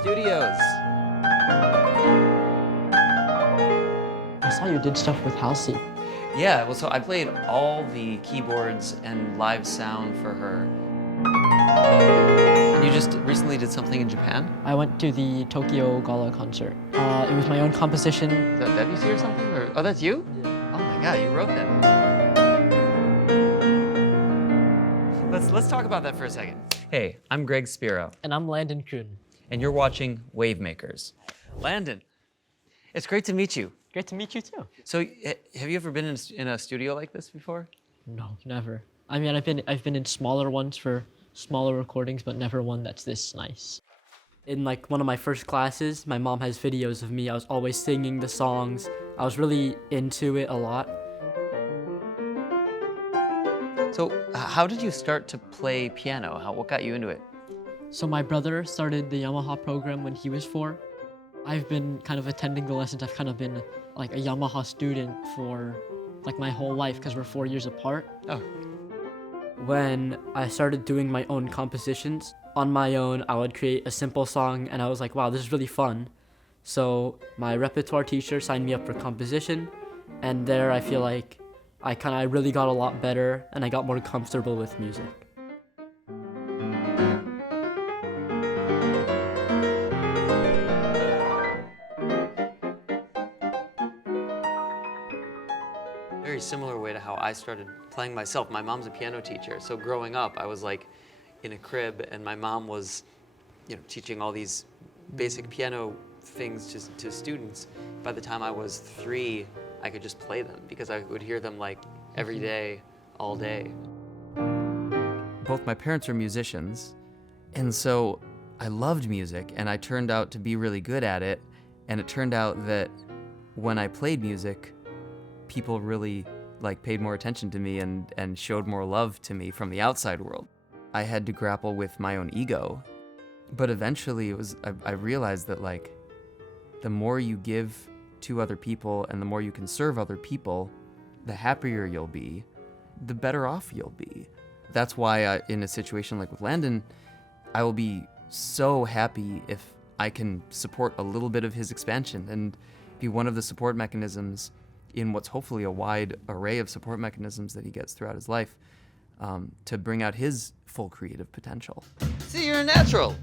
Studios. I saw you did stuff with Halsey. Yeah, well, so I played all the keyboards and live sound for her. And you just recently did something in Japan? I went to the Tokyo Gala concert. It was my own composition. Is that Debussy or something? Or, oh, that's you? Yeah. Oh my God, you wrote that. Let's talk about that for a second. Hey, I'm Greg Spero. And I'm Landon Kroon. And you're watching Wavemakers. Landon, it's great to meet you. Great to meet you too. So, have you ever been in a studio like this before? No, never. I mean, I've been in smaller ones for smaller recordings, but never one that's this nice. In like one of my first classes, my mom has videos of me. I was always singing the songs. I was really into it a lot. So, how did you start to play piano? What got you into it? So my brother started the Yamaha program when he was 4. I've been kind of attending the lessons. I've kind of been like a Yamaha student for like my whole life because we're 4 years apart. Oh. When I started doing my own compositions, on my own, I would create a simple song and I was like, wow, this is really fun. So my repertoire teacher signed me up for composition, and there I feel like I really got a lot better and I got more comfortable with music. Very similar way to how I started playing myself. My mom's a piano teacher, so growing up, I was like in a crib, and my mom was, teaching all these basic piano things to students. By the time I was 3, I could just play them because I would hear them like every day, all day. Both my parents are musicians, and so I loved music, and I turned out to be really good at it. And it turned out that when I played music, people really paid more attention to me and showed more love to me from the outside world. I had to grapple with my own ego, but eventually I realized that the more you give to other people and the more you can serve other people, the happier you'll be, the better off you'll be. That's why in a situation like with Landon, I will be so happy if I can support a little bit of his expansion and be one of the support mechanisms in what's hopefully a wide array of support mechanisms that he gets throughout his life, to bring out his full creative potential. See, you're a natural.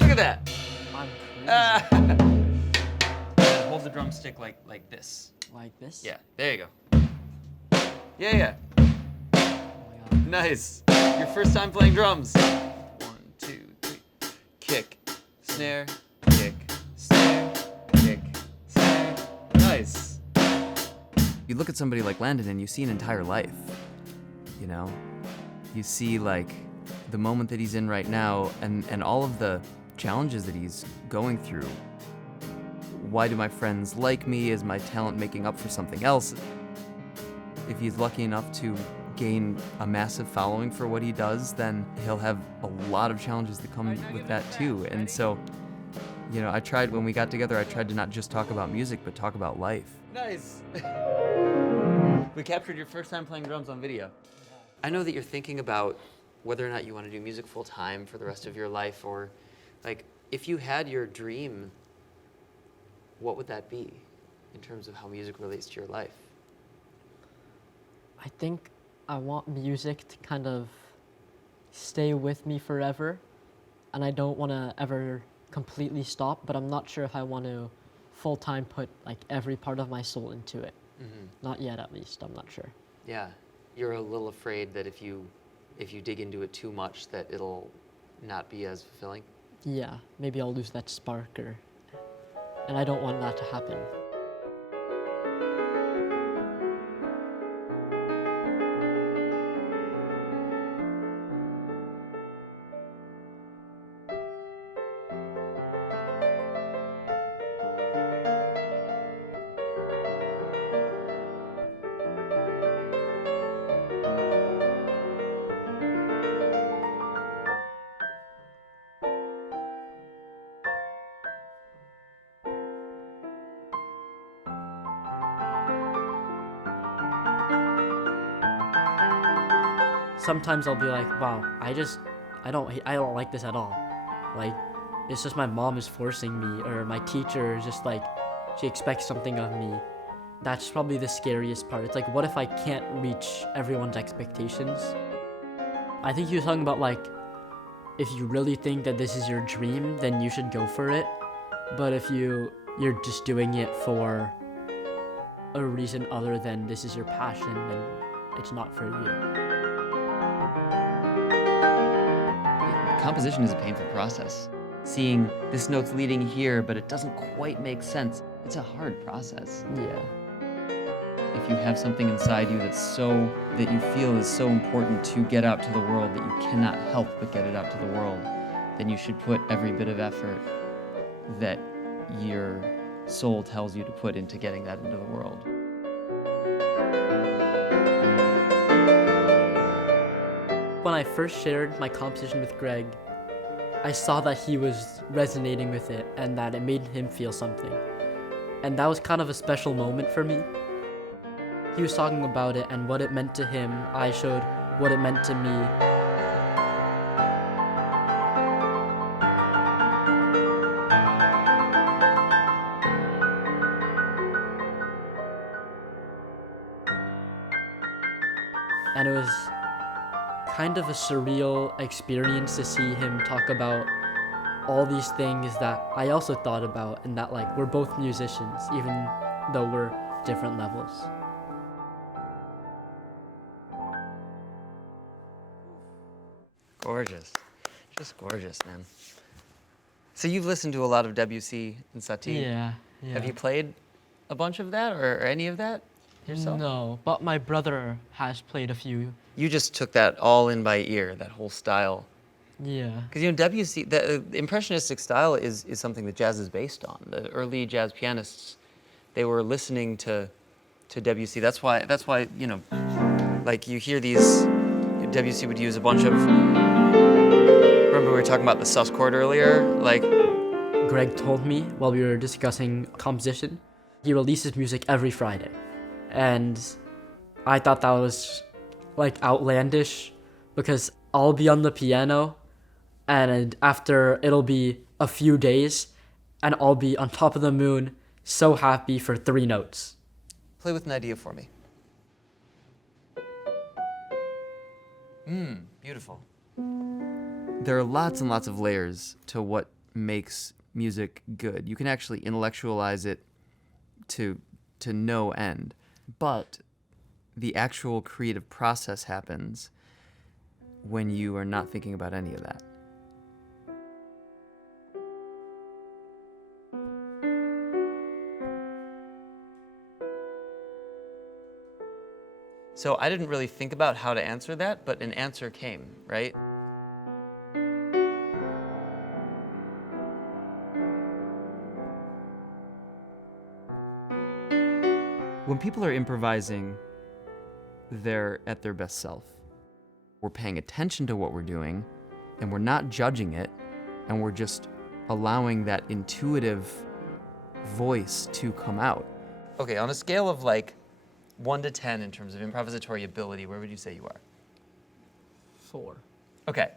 Look at that. I'm crazy. Hold the drumstick like this. Like this? Yeah, there you go. Yeah. Oh my God. Nice. Your first time playing drums. 1, 2, 3. Kick, snare, kick, snare, kick, snare. Nice. You look at somebody like Landon and you see an entire life, You see the moment that he's in right now and all of the challenges that he's going through. Why do my friends like me? Is my talent making up for something else? If he's lucky enough to gain a massive following for what he does, then he'll have a lot of challenges that come with that too. And so, when we got together, I tried to not just talk about music, but talk about life. Nice. We captured your first time playing drums on video. I know that you're thinking about whether or not you want to do music full time for the rest of your life, or if you had your dream, what would that be in terms of how music relates to your life? I think I want music to kind of stay with me forever, and I don't want to ever completely stop, but I'm not sure if I want to full-time put every part of my soul into it. Mm-hmm. Not yet, at least. I'm not sure. Yeah, you're a little afraid that if you dig into it too much, that it'll not be as fulfilling? Yeah, maybe I'll lose that spark, and I don't want that to happen. Sometimes I'll be like, wow, I don't like this at all. it's just my mom is forcing me, or my teacher is just like, she expects something of me. That's probably the scariest part. It's like, what if I can't reach everyone's expectations? I think he was talking about like, if you really think that this is your dream, then you should go for it. But if you're just doing it for a reason other than this is your passion, then it's not for you. Composition is a painful process. Seeing this note's leading here, but it doesn't quite make sense. It's a hard process. Yeah. If you have something inside you that you feel is so important to get out to the world that you cannot help but get it out to the world, then you should put every bit of effort that your soul tells you to put into getting that into the world. When I first shared my composition with Greg, I saw that he was resonating with it and that it made him feel something. And that was kind of a special moment for me. He was talking about it and what it meant to him. I showed what it meant to me. And it was kind of a surreal experience to see him talk about all these things that I also thought about, and that like we're both musicians, even though we're different levels. Gorgeous. Just gorgeous, man. So you've listened to a lot of Debussy and Satie. Yeah. Have you played a bunch of that or any of that yourself? No, but my brother has played a few. You just took that all in by ear, that whole style. Yeah. Because Debussy, the impressionistic style is something that jazz is based on. The early jazz pianists, they were listening to Debussy. That's why like you hear these. Debussy would use a bunch of. Remember we were talking about the sus chord earlier, like. Greg told me while we were discussing composition, he releases music every Friday, and I thought that was like outlandish because I'll be on the piano, and after it'll be a few days, and I'll be on top of the moon, so happy for 3 notes. Play with an idea for me. Beautiful. There are lots and lots of layers to what makes music good. You can actually intellectualize it to no end, but the actual creative process happens when you are not thinking about any of that. So I didn't really think about how to answer that, but an answer came, right? When people are improvising, they're at their best self. We're paying attention to what we're doing, and we're not judging it, and we're just allowing that intuitive voice to come out. Okay, on a scale of like 1 to 10 in terms of improvisatory ability, where would you say you are? 4. Okay,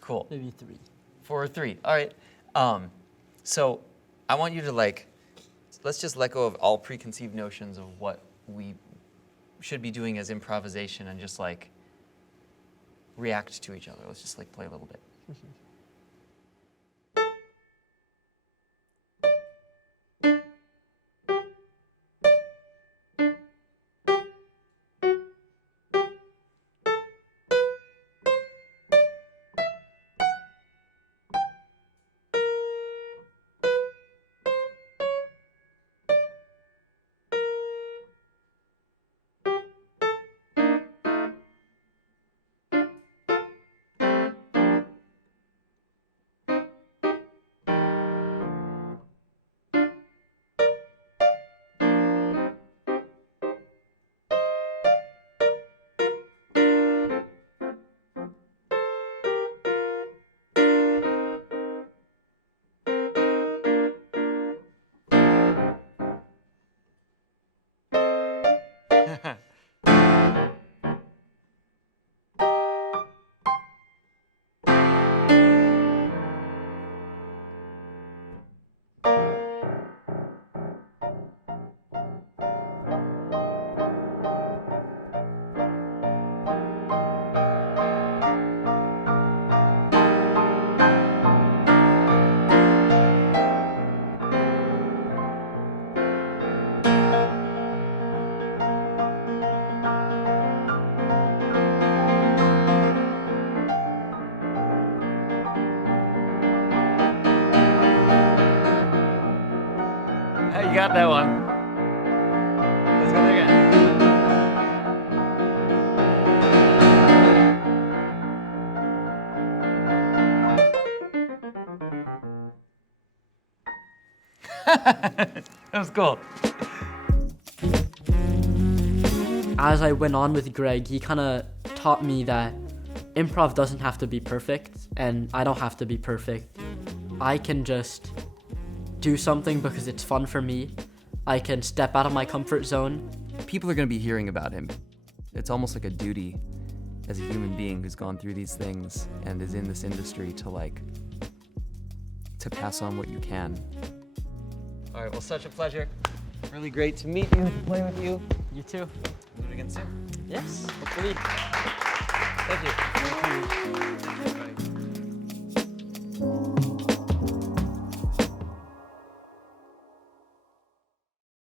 cool. Maybe 3. 4 or 3, all right. So I want you to let's just let go of all preconceived notions of what we should be doing as improvisation and just react to each other. Let's just play a little bit. got that one. Let's go there again. That was cool. As I went on with Greg, he kind of taught me that improv doesn't have to be perfect, and I don't have to be perfect. I can just do something because it's fun for me. I can step out of my comfort zone. People are going to be hearing about him. It's almost like a duty as a human being who's gone through these things and is in this industry to pass on what you can. All right, well, such a pleasure. Really great to meet you, to play with you. You too. We'll do it again soon. Yes. Hopefully. Thank you.